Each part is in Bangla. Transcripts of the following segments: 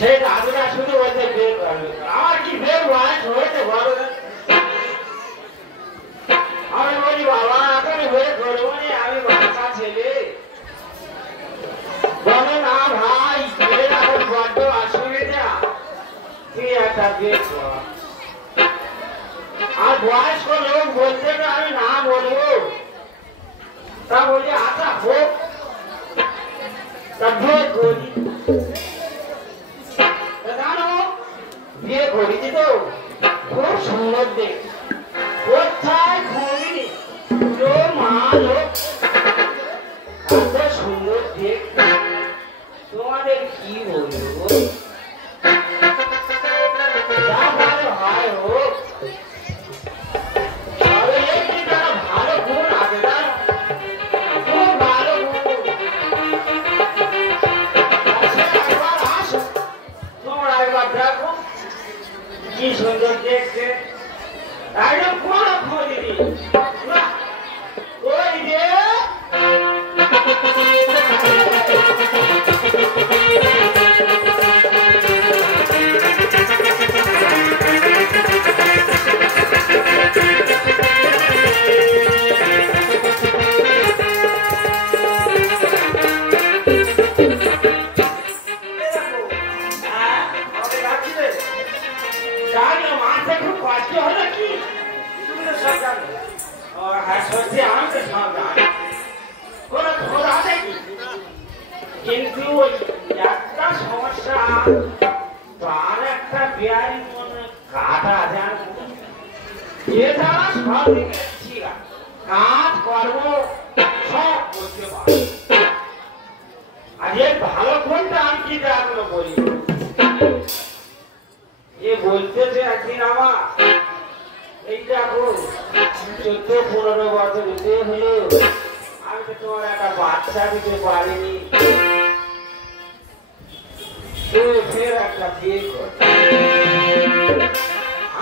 সেই দাদুরা শুধু বলতে বিয়ে করবে, আমার কি বিয়ের বয়স হয়েছে বলো না? আমি বলি বাবা এখন বিয়ে করবো না, আমি বাচ্চা ছেলে। বলে না ভাই বিয়ের এখন বড্ড অসুবিধা, তুই একটা বিয়ে কর। আর বয়স্ক লোক বলতে আমি না বলবো, তা বলি আচ্ছা হোক, তা বিয়ে করি। জানো বিয়ে করেছি তো খুব সুন্দর দেখ, কোথায় ঘুমিনি মা লোক, এত সুন্দর দেখ, তোমাদের কি বলবো, যা ভালো হয় হোক। ভালো গুণ আছে না, খুব ভালো গুণ। একবার আসো, তোমরা একবার দেখো কি সুন্দর দেখতে, একদম কোনো খোঁজ নেই। ওই যে কিন্তু একটা সমস্যা, তার একটা বিয়ারি মনে কাটা যান, এছাড়া সব ঠিক আছে, কাজ কর্ম সব করতে পারে। আর এর ভালো কোনটা আমি কি এখনো বলি, এ বলতেছে একদিন আমার এই দেখো 14-15 বছর দিতে হলো, আমি তো তোমার একটা বাচ্চা দিতে পারিনি, ফের একটা বিয়ে কর।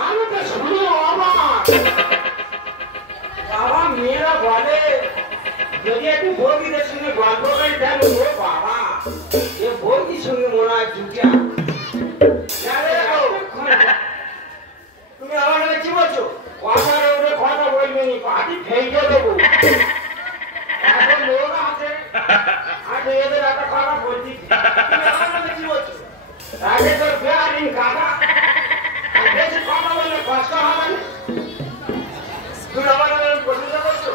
আমি তো শুনে অবাক, বাবা মেয়েরা বলে যদি একটু বৌদিদের সঙ্গে গল্প করে দেন, ও বাবা এ বৌদির সঙ্গে মনে হয় জুটিয়া। তুমি আমার কাছে কি বলছো, কথার ওপরে কথা বলবে নি, পাটি ফেইকে দেবো। এখন লোক আছে, আমি এদের একটা কথা বলছি, তুমি আমার কাছে কি বলছো, আগে তোর বেয়ারিং কাকা, বেশি কথা বললে কষ্ট হবে না। তুমি আমার কাছে পছন্দ করছো,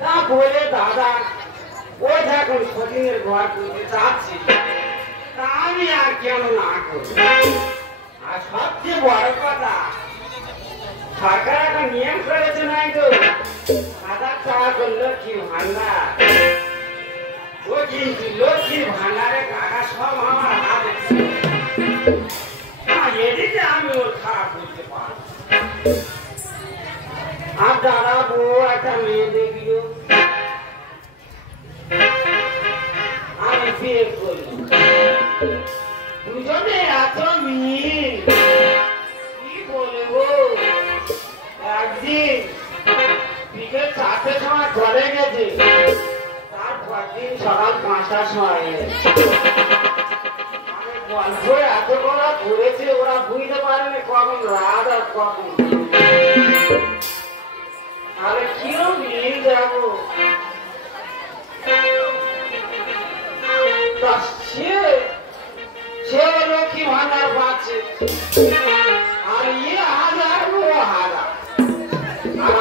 তা বলে দাদা ও যখন শরীরের ঘর করতে চাচ্ছি, তা আমি আর কেন না করবো। আর সবচেয়ে বড় কথা, সরকার এখন নিয়ম করেছে নাই তো 1000 টাকা করে লক্ষ্মীর ভান্ডার, ও কিন্তু লক্ষ্মীর ভান্ডারে টাকা সব আমার হাতে, এদিকে আমি ওর খারাপ করতে পারবো। আর দাদা বউ একটা মেয়ে দেখল, আমি বিয়ে করি, দুজনে এত মিল, কি বলবো। একদিন বিকেল 4টের সময় ঘরে গেছে, তারপর দিন সকাল 5টার সময় আমি গল্প এত করা করেছে, ওরা বুঝতে পারেনি কখন রাত আর কখন। তাহলে কিরম মিল যাবো, সে লক্ষ্মী ভান্ডার পাচ্ছে, আর ইয়ে 1000 ও 1000, আর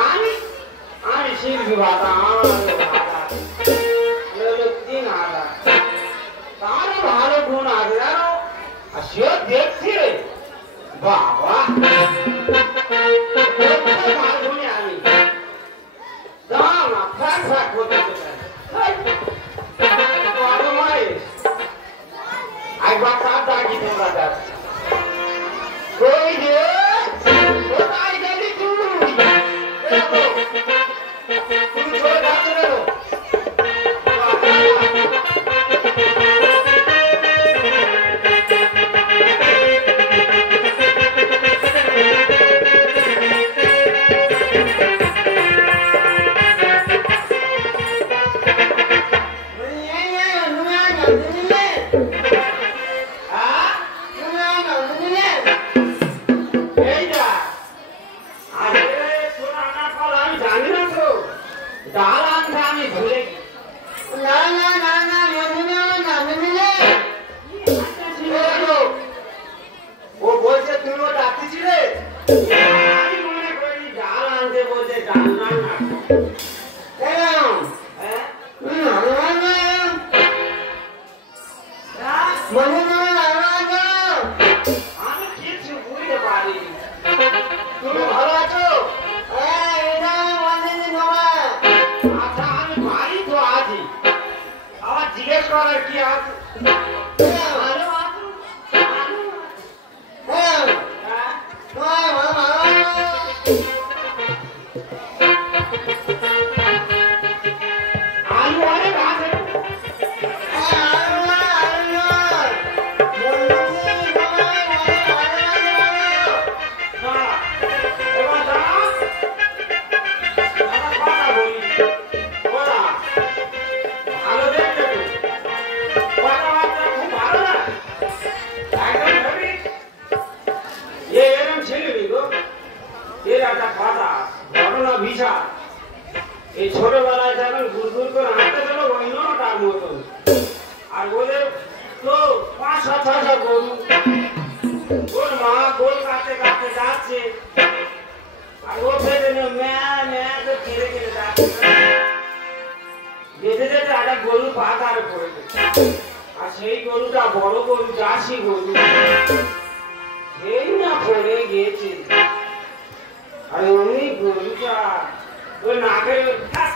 আমি শিল্পী ভাতা, আমার 3000, তারও ভালো গুণ আছে জানো। আর সে দেখছে বাবা মালগুনি, আমি দাম না ফ্যাক ফ্যাক করতে একবার তার ডাকি তোমরা যাচ্ছ, ওই যে কোথায় গেলি তুই, তুমি চলে করার কি আছে? ভালো আছো? হ্যাঁ হ্যাঁ? আলু অনেক আছে। দাঁড়া, এবার দাঁড়া। দাঁড়া, কথা বলি। ওরা, ভালো দেখতে তো। কথাবার্তা খুব ভালো না? একদম ভাবিস? এরম ছেলে নেই গো। এর একটা কথা, ঘটনা বিশাল। এই ছোটবেলায় যেমন গুড়গুড় করে হাঁটতে ছিল ওই নটার মতন। আর ওদের তো 500-600 গরু। ওর মা গোল কাটতে কাটতে যাচ্ছে। আর ও ফেলে ম্যা ম্যা করে কেড়ে কেড়ে যাচ্ছে। যেতে যেতে একটা গরু পাতারে পড়ে গেছে। আর সেই গরুটা বড় গরু, জার্সি গরু। এই না পড়ে গিয়েছে। আর অমনি গরুটা ওই নাকের ঠাস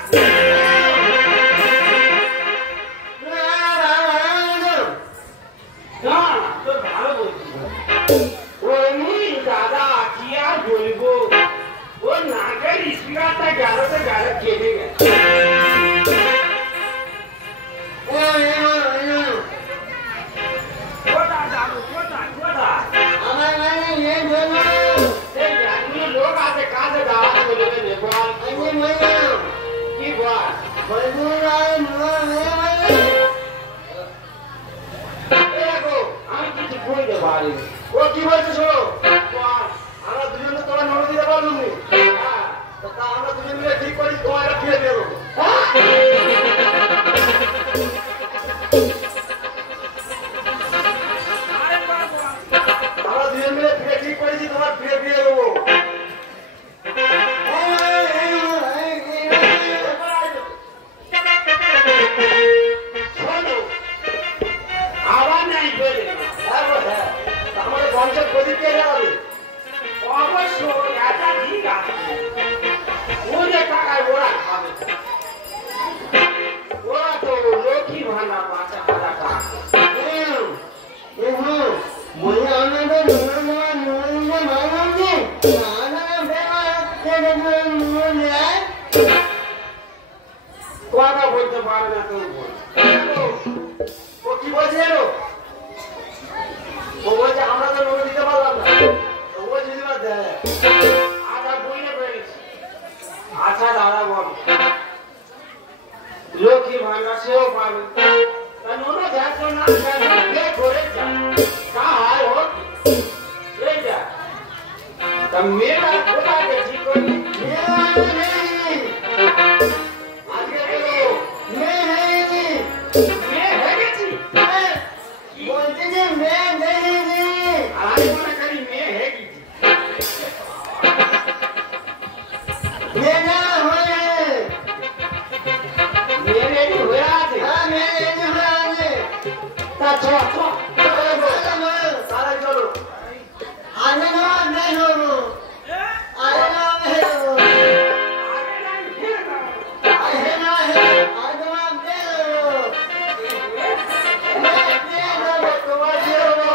না, তোর ভালো বলছি। অমনি দাদা কি আর বলবো, ওর নাকের স্পিকারটা গেলতে গেলে কেটে গেছে। কোথায় যাবো, কোথায় কোথায়? এই এতগুলো লোক আছে, কাজে যাওয়া চলবে না, বল। কি বল? এই দেখো, আমি কিছু বলতে পারি। ও কি বলছে শোনো, বল। আমরা দুজনে তোমার নড়ে দিতে পারলাম নি। হ্যাঁ। তা আমরা দুজন মিলে ঠিক করি তোমার একটা বিয়ে দেবো। আরে বল, বল। আমরা দুজন মিলে বিয়ে ঠিক করেছি, তোমার বিয়ে বিয়ে দেবো। শোনো, আবার নাই বলে না। হ্যাঁ, আমাদের বংশের প্রদীপ কে যাবে? অবশ্য এটা ঠিক আছে। ওদের টাকায় ওরা খাবে। ওরা তো লক্ষ্মী ভান্ডার পাচ্ছে 1000 টাকা। কথা বলতে পারে না তো বল। ও কি বলছে জানো? ও বলছে আমরা তো নড়ে দিতে পারলাম না। তো ও যদি বা দেয়, আচ্ছা বুঝতে পেরেছি। আচ্ছা দাদা বল, লক্ষ্মী ভান্ডার সেও পাবে। তা নুনো দেখো না, বিয়ে করে যা। তা হয় হোক। এই যা। তা মেয়েটা কোথায় গেছি করবি? আজকে বলো, মেয়ে হয়ে গেছি। আর আমি মনে করি মেয়ে হয়ে গেছি। মেয়ে রেডি হয়ে আছে। তা চ চ। তারাই চলো। আগে নাই ফিরে যাও। তোমার বিয়ে হলো।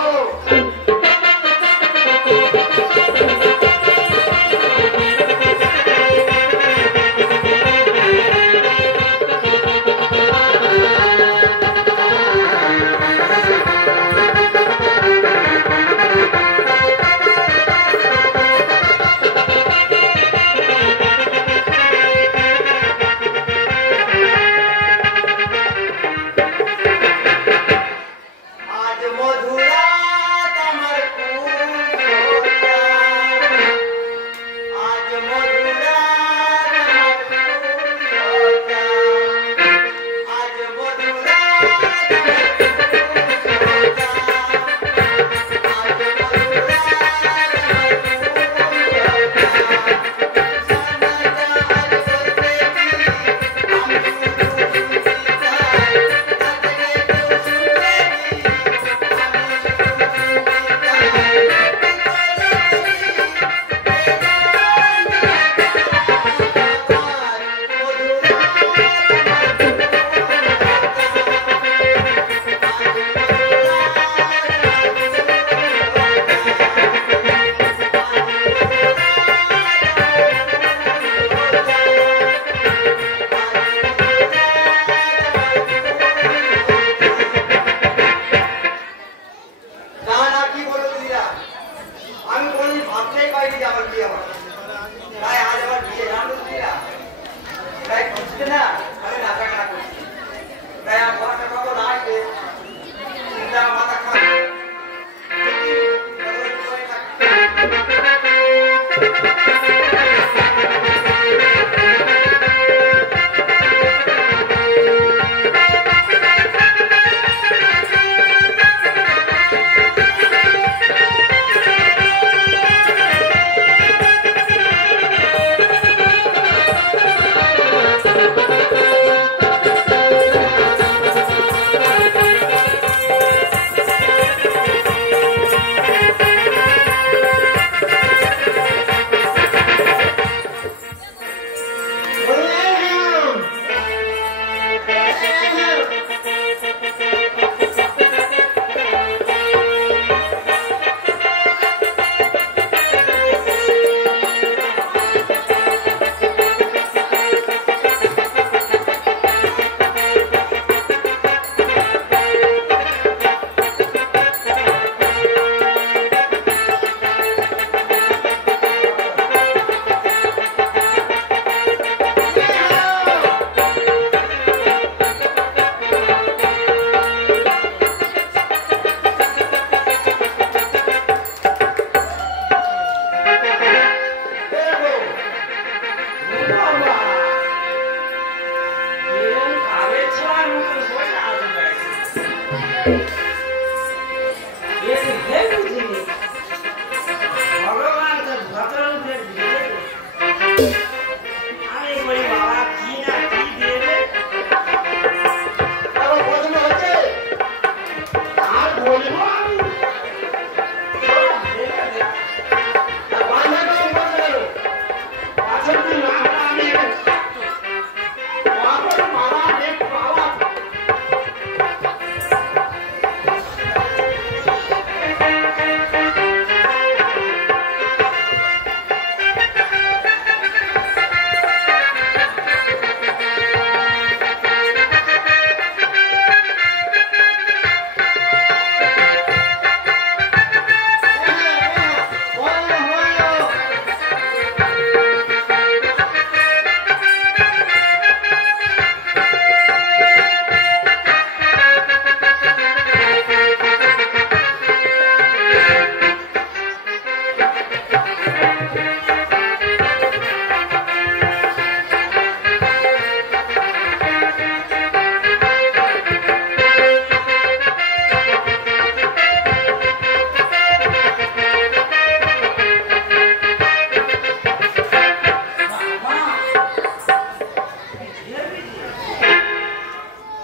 ভগবান তোর ভদ্র রূপের বিয়ে আমি বলি বাবা কি না কি দেবে আমার পছন্দ হচ্ছে আর বলবো আমি বান্ধা কেমন পছন্দ হলো পছন্দ না হলে আমি বাবা বাবা দেখ বাবা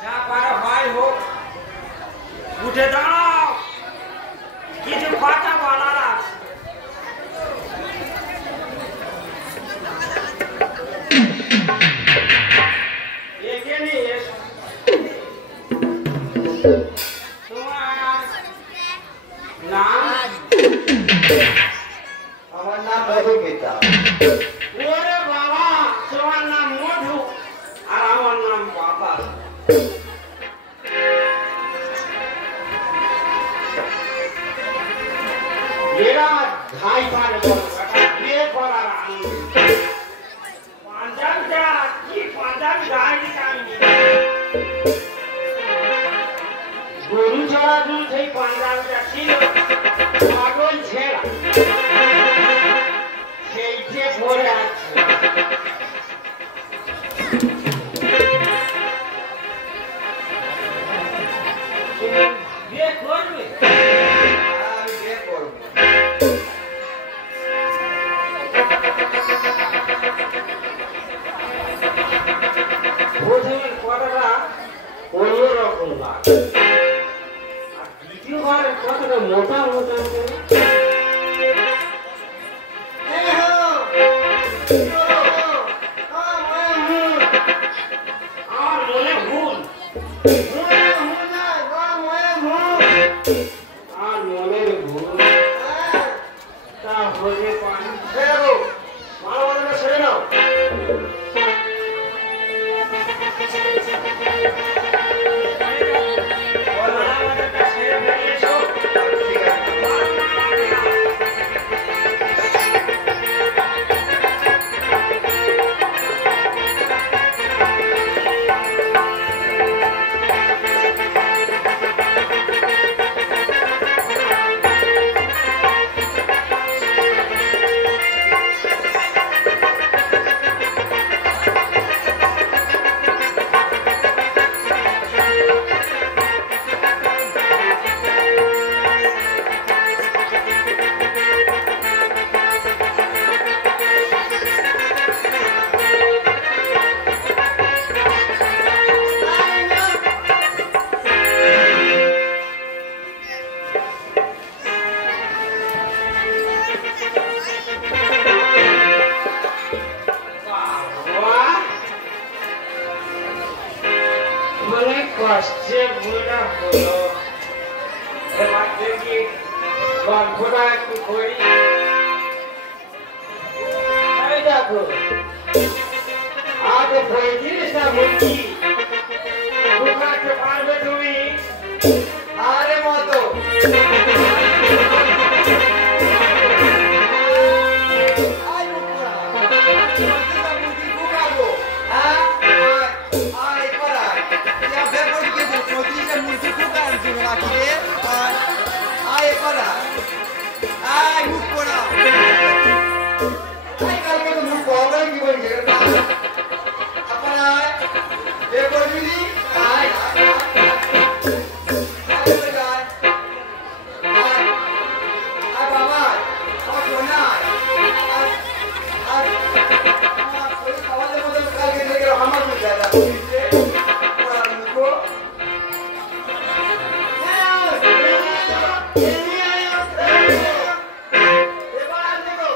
যা পারো হয় হোক উঠে দাঁড়াও কিছু কথা বলার আছে এখানে এসো। তোমার নাম আমার নাম মধুমিতা ওরে বাবা তোমার নাম মধু আর আমার নাম বাতাস এরা ধাই পারে বিয়ে করার আনন্দ পাঞ্জাবিটা কি পাঞ্জাবি গাড়ি আমি গরু চড়া দুধ সেই পাঞ্জাবিটা ছিল পাগল ছেড়া সেইটে পরে আছে তুমি বিয়ে করবে আমি বিয়ে করবো প্রথমের কথাটা অন্যরকম লাগে আর দ্বিতীয়বারের কথাটা মোটা মোটা আমার মনে ভুল আর মনের ভুল তা হয়ে পারে ছেড়ে নাও কষ্টে ভুলটা হলো এবার দেখি গল্পটা একটু করি এই দেখো আগে 35টা বলছি ঢুকাতে পারবে তুমি আরে মতো আপনার এবার আর দেখো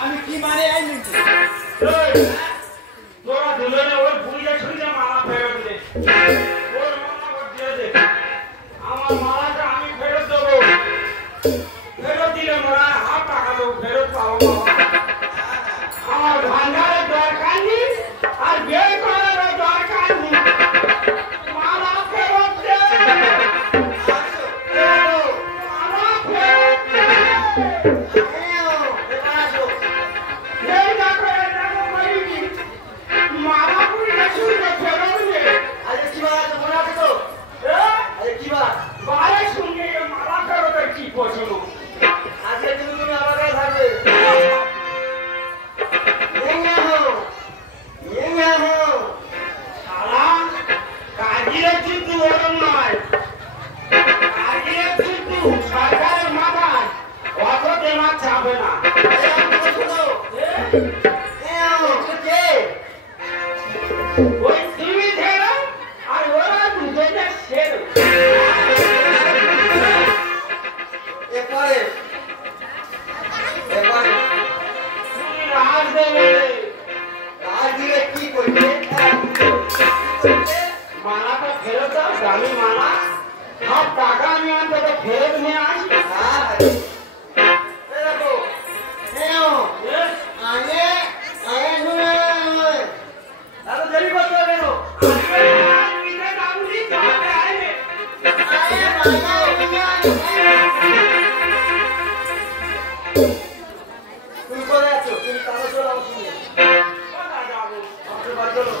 আমি কি মানে এই মিনিট তোরা দুজনে ওর বুড়িয়া ছুঁড়ে মালা ফেরত দে ওর মালা ওর দিয়ে দে আমার মালাটা আমি ফেরত দেবো ফেরত দিলে মোরা হাফ টাকা দেবো ফেরত পাবো আমার ভান্ডারের দরকার নেই আর বিয়ে করার দরকার নেই মালা ফেরত দে মালা ফেরত দে এই দেখো মারিনি মালা পুড়িয়ে ছুঁড়ে ফেরত দে আজকে কি বার আছে মনে আছে তো আজকে কি বার বাড়ির সঙ্গে মালা ফেরতের কি পছন্দ আজকে তুমি আমার কাছে থাকবে শালা কাজীরা কিন্তু ওরম নয় কাজীরা কিন্তু সরকারের মাথায় অত দেওয়া যাবে না ওই তুমি ধরো আর ওরা দুজনে সেরো এরপরে তুমি রাজ দেবে রাজ দিলে কি করবে মালাটা ফেরত দাও দামি মালা সব টাকা আমি অন্তত ফেরত নিয়ে আসি এত দেরি করতে হবে কেন তুমি করে আছো তুমি তাহলে চলো আমার সঙ্গে আমাকে বাদ করো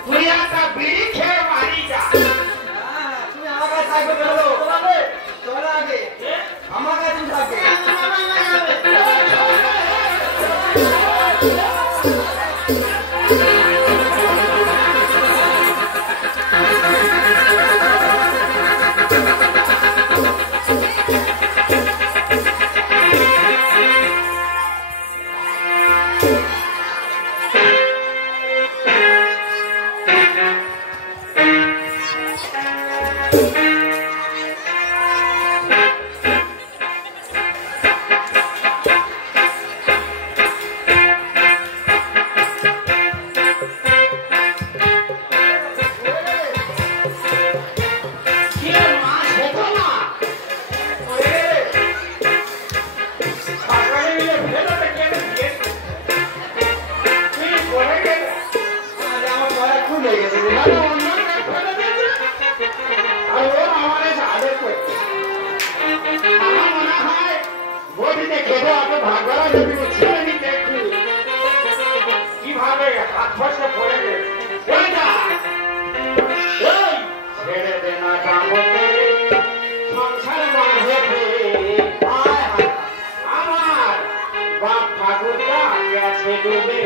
তুমি আমার কাছে থাকবে চলো চলো আগে আমার কাছে থাকবে কিভাবে হাত ফসে পড়ে গেছে ছেড়ে দে না সংসার বাঁধে আমার বাপ ঠাকুরটা গেছে ডুবে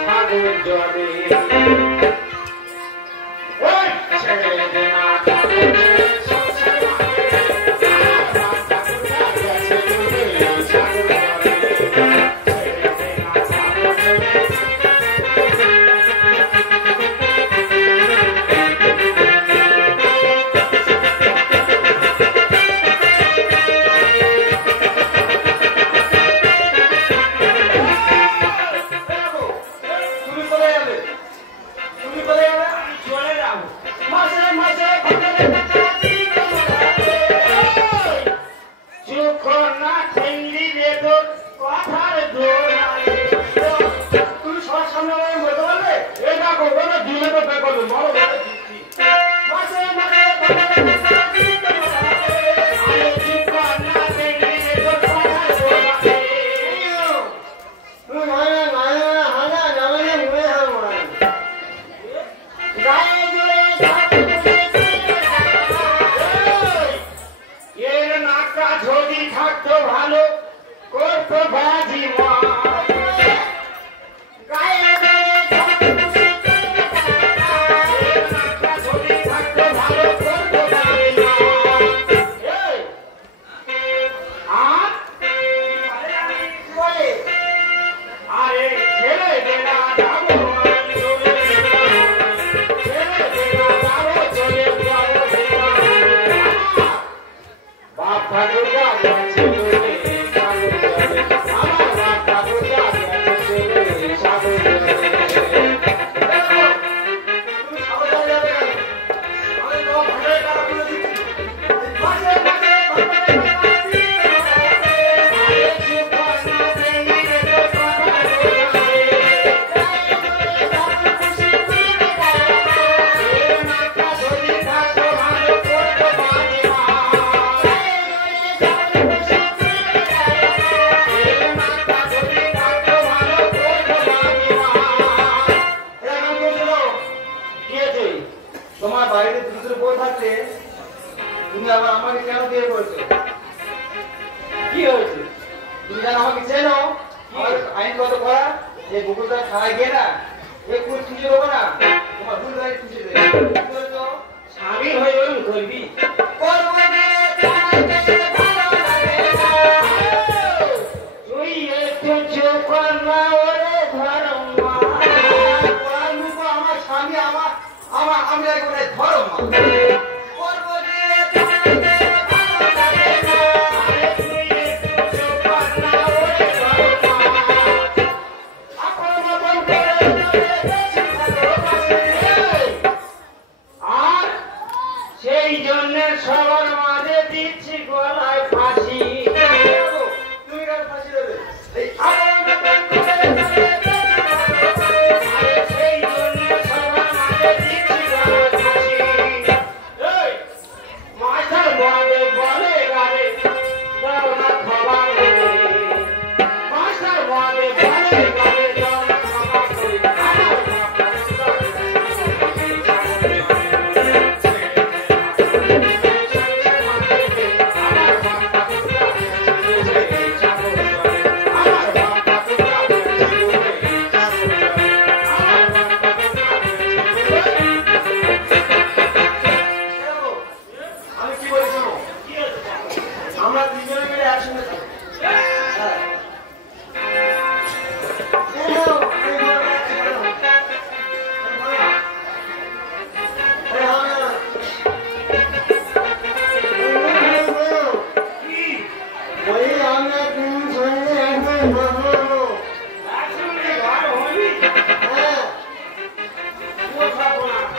সাগর জলে ছেড়ে দে না দিলে তো বের করবে তোমার বাড়িতে দুটো বউ থাকলে তুমি আবার আমাকে কেন বিয়ে করেছো? কি হয়েছে? তুমি জানো আমাকে চেনো? আমার আইনগত করা এই বকুলটা খাওয়া গিয়ে না একটু খুঁজে দেবো না, তোমার ভুল গাড়ি খুঁজে দেবে। স্বামী হয়ে বলুন করবি তুই একটু চোখ না ওরে ধর্ম আমার স্বামী আমার আমার আমি একবারে ধরো মা। আর সেই জন্য সবার মাঝে দিচ্ছি গলায় ফাঁসি তুমি কেন ফাঁসি দেবে? এই সেই জন্য সবার মাঝে দিচ্ছি গলায় ফাঁসি এই মাথার বলে বলে গালে দাও না খবর মাথার বলে বলে গালে দাও না খবর আমি কি বলি শোনো, আমরা দুজনে মিলে একসঙ্গে থাকবো। হ্যাঁ।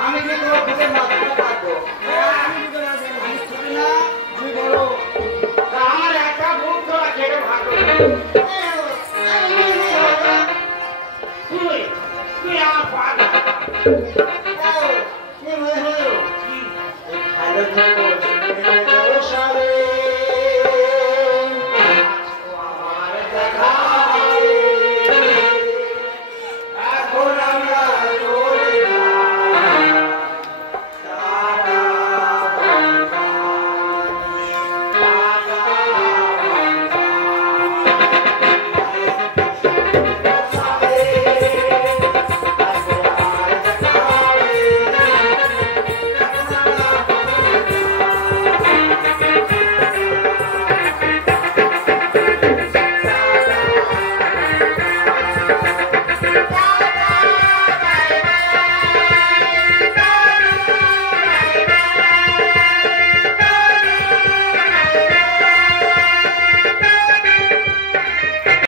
আমি কি তোমার বুঝে মাথা কাটবো? আমি বলো আমার একটা বুক তোরা কেটে ভাগ তুই তুই আমার পাগল ভালো থাকো